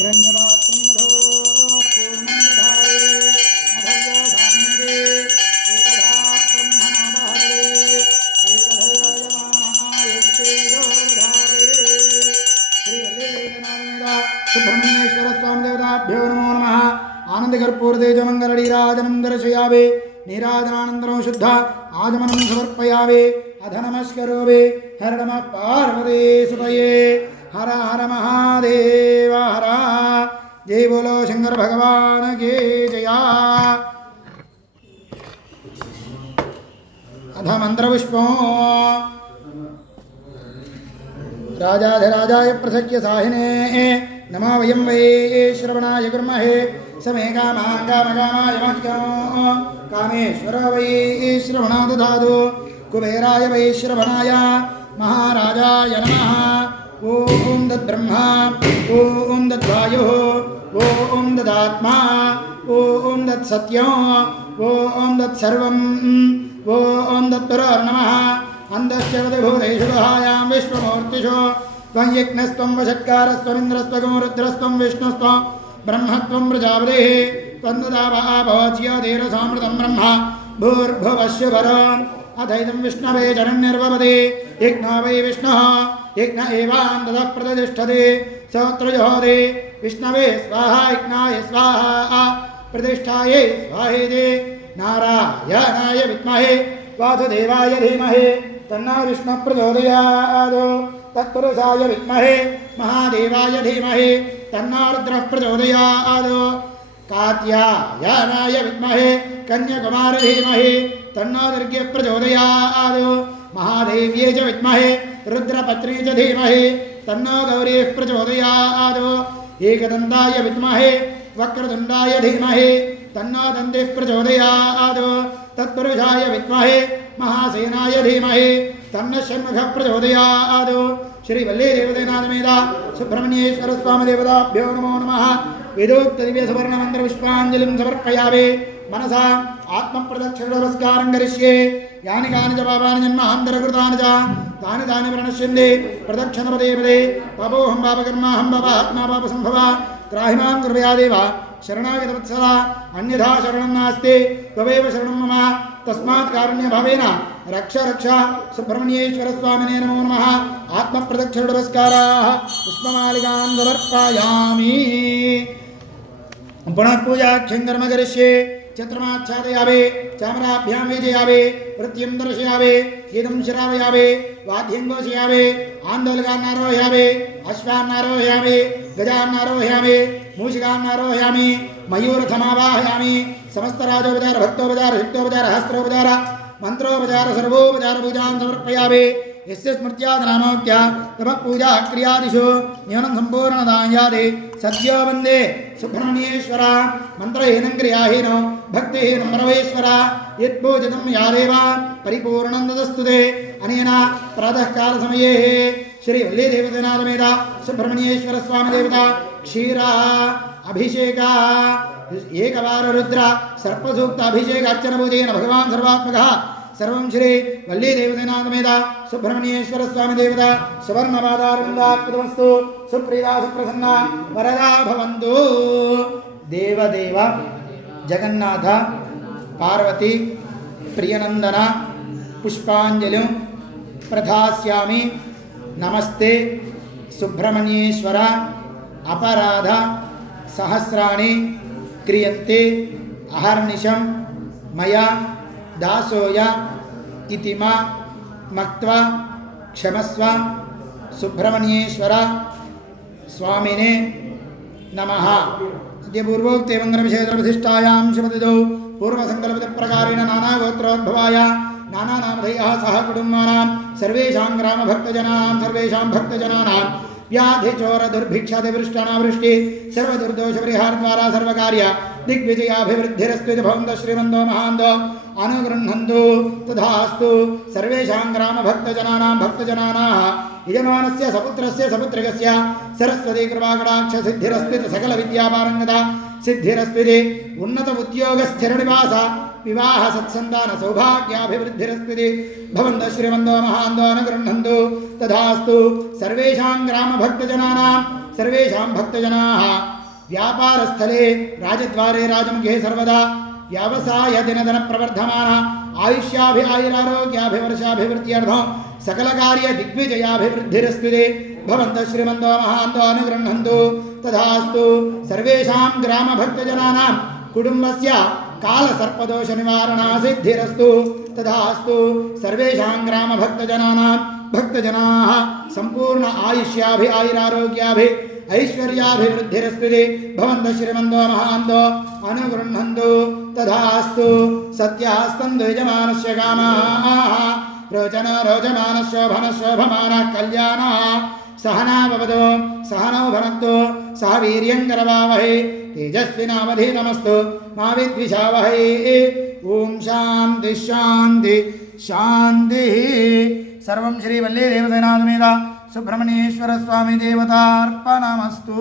हिरण्यपात्रं मधो पूर्णं दधारे मधव्यो धान्यदे एकधा ब्रह्मणामहरे एकधैव यजमानः यस्तेजो दधारे श्रीवल्लीदेवनामेदा सुब्रह्मण्येश्वर स्वामी देवताभ्यो नमो नमः आनन्दकर्पूरतेजमङ्गलनीराजनं दर्शयामि नीराजनानन्तरं शुद्ध आचमनं समर्पयामि अध नमस्करोमि हर नमः पार्वतीसुतये हर हर महादेव हर जय बोलो शंकर भगवान की जया। अध मंत्रपुष्पो राजाधिराजाय प्रसख्य साहिने नमो वयं वै श्रवणाय कुर्महे समे कामाय मह्यो कामेश्वरो वै श्रवणो ददातु कुबेराय वै श्रवणाय महाराजाय नमः। ओम तद्ब्रह्मा ओम तद्वायुः ओम तदात्मा ओम तत्सत्यम् ओम तत्सर्वम् ओम तत्पुरुर्नमः। अन्तश्चरतिभूतेषु गुहायां विश्वमूर्तिषु त्वं यज्ञस्त्वं वषट्कारस्त्वमिन्द्रस्त्वं रुद्रस्त्वं विष्णुस्त्वं ब्रह्मत्वं प्रजापतिः त्वं ददावः ब्रह्म भूर्भुवस्य वरम् अथैदं विष्णवे चरण्यर्वपदे यज्ञो वै विष्णुः यज्ञ एवान्ततः प्रतिष्ठते सत्रजहोदे विष्णवे स्वाहा यज्ञाय स्वाहा प्रतिष्ठायै स्वाहेति नारायणाय विद्महे वासुदेवाय धीमहि तन्नो विष्णुः प्रचोदयात् तत्पुरुषाय विद्महे महादेवाय धीमहि तन्नो रुद्रः प्रचोदयात् कात्यायनाय विद्महे कन्याकुमारी धीमहि तन्नो दुर्गे प्रचोदयात् महादेव्यै च विद्महे रुद्रपत्नी च धीमहि तन्नो गौरीः प्रचोदयात् एकदन्ताय विद्महे वक्रतुण्डाय धीमहि तन्नो दन्तिः प्रचोदयात् तत्पुरुषाय विद्महे महासेनाय धीमहि तन्नः षण्मुखः प्रचोदयात्। श्रीवल्लीदेवसेनासमेता सुब्रह्मण्येश्वर स्वामी देवताभ्यो नमो नमः। वेदोक्तदिव्यसुवर्णमन्त्रपुष्पाञ्जलिं समर्पयामि मनसा आत्मप्रदक्षिणनमस्कारं करिष्ये। यानि कानि च पापानि जन्मान्तरकृतानि च तानि तानि प्रणश्यन्ति प्रदक्षिणपदे पदे पापोऽहं पापकर्माहं पापात्मा पापसम्भवा त्राहि मां कृपया देव शरणागतवत्सला अन्यथा शरणं नास्ति त्वमेव शरणं मम तस्मात् कारुण्यभावेन रक्ष रक्ष सुब्रह्मण्येश्वर स्वामिने नमो नमः। आत्मप्रदक्षिणनमस्काराः पुष्पमालिकान् समर्पयामि। पुनः पूजाख्यं कर्म करिष्ये। छत्रमाच्छादयामि चामराभ्यां वीजयामि वृत्तिं दर्शयामि गीतं श्रावयामि वाद्यं घोषयामि आन्दोलकान् आरोहयामि अश्वान् आरोहयामि गजान् आरोहयामि मूषिकान् आरोहयामि मयूरथमावाहयामि समस्तराजोपचार भक्तोपचार शिक्तोपचार हस्त्रोपचार मंत्रोपचार सर्वोपचार पूजां समर्पयामि। यस्य स्मृत्यादनामोक्त्या तपः पूजा क्रियादिषु न्यूनं सम्पूर्णदायादि सद्यो वन्दे सुब्रह्मण्येश्वर मन्त्रहीनं क्रियाहीनो भक्तिहीनं परमेश्वर यत्पूजितं यादेव परिपूर्णं तदस्तु ते। अनेन प्रातःकालसमये श्रीवल्लीदेवसेनासमेता सुब्रह्मण्येश्वर स्वामी देवता क्षीरा अभिषेका एकवार रुद्र सर्पसूक्त अभिषेक अर्चन पूजेन भगवान् सर्वात्मकः सर्वं श्री वल्लीदेवसेनासमेता सुब्रह्मण्येश्वर स्वामी देवता सुवर्णपादारविन्दाकृतमस्तु सुप्रीता सुप्रसन्ना वरदा भवन्तु। देवदेव जगन्नाथ पार्वती प्रियनंदन पुष्पांजलिं प्रदास्यामि। नमस्ते सुब्रह्मण्येश्वर अपराध सहस्राणि क्रियन्ते अहर्निशं मया दासोय इति मा मक्त्वा क्षमस्व सुब्रह्मण्येश्वर स्वामिने नमः। अद्य पूर्वोक्ते मङ्गलविषयप्रतिष्ठायां शुभतिथौ पूर्वसङ्कल्पितप्रकारेण नानागोत्रोद्भवाय नानानामधेयः सह कुटुम्बानां सर्वेषां ग्रामभक्तजनानां सर्वेषां भक्तजनानां व्याधिचोरदुर्भिक्षादिवृष्टानावृष्टि सर्वदुर्दोषपरिहारद्वारा सर्वकार्य दिग्विजयाभिवृद्धिरस्तु भवन्तः श्रीमन्तो महान्तो अनुगृह्णन्तु तथास्तु। सर्वेषां ग्रामभक्तजनानां भक्तजनानाः यजमानस्य सपुत्रस्य सपुत्रिकस्य सरस्वती कृपाकटाक्ष सिद्धिरस्ति सकलविद्यापारङ्गता सिद्धिरस्ति उन्नत उद्योगस्थिरनिवास विवाह सत्सन्तान सौभाग्याभिवृद्धिरस्ति भवन्तः श्रीमन्तो महान्तो अनुगृह्णन्तु तथास्तु। सर्वेषां ग्रामभक्तजनानां सर्वेषां भक्तजनाः व्यापारस्थले राजद्वारे राजमुखे सर्वदा व्यवसाय दिनदन प्रवर्धमान आयुष्याभिआयुरारोग्याभिवर्षाभिवृद्ध्यर्थं सकलकार्य दिग्विजयाभिवृद्धिरस्तुते भवन्तः श्रीमन्तो महान्तो अनुगृह्णन्तु तथास्तु सर्वेषां ग्रामभक्तजनानां कुटुम्बस्य कालसर्पदोषनिवारणसिद्धिरस्तु तथास्तु सर्वेषां ग्रामभक्तजनानां भक्तजनाः सम्पूर्ण आयुष्याभिआयुरारोग्याभि ऐश्वर्याभिवृद्धिरस्तुते भवन्तः श्रीमन्तो महान्तो अनुगृह्णन्तु तथास्तु सत्यास्तन्तु यजमानस्य कामाः रोचनो रोचमानशोभनशोभमानः कल्याणः सहना भवतु सहनौ भुनक्तु सह वीर्यं करवावहै तेजस्विनावधीतमस्तु मा विद्विषावहै ॐ शान्ति शान्ति शान्तिः सर्वं श्री वल्ली देवसेनासमेत सुब्रह्मण्येश्वर स्वामी देवतार्पणमस्तु।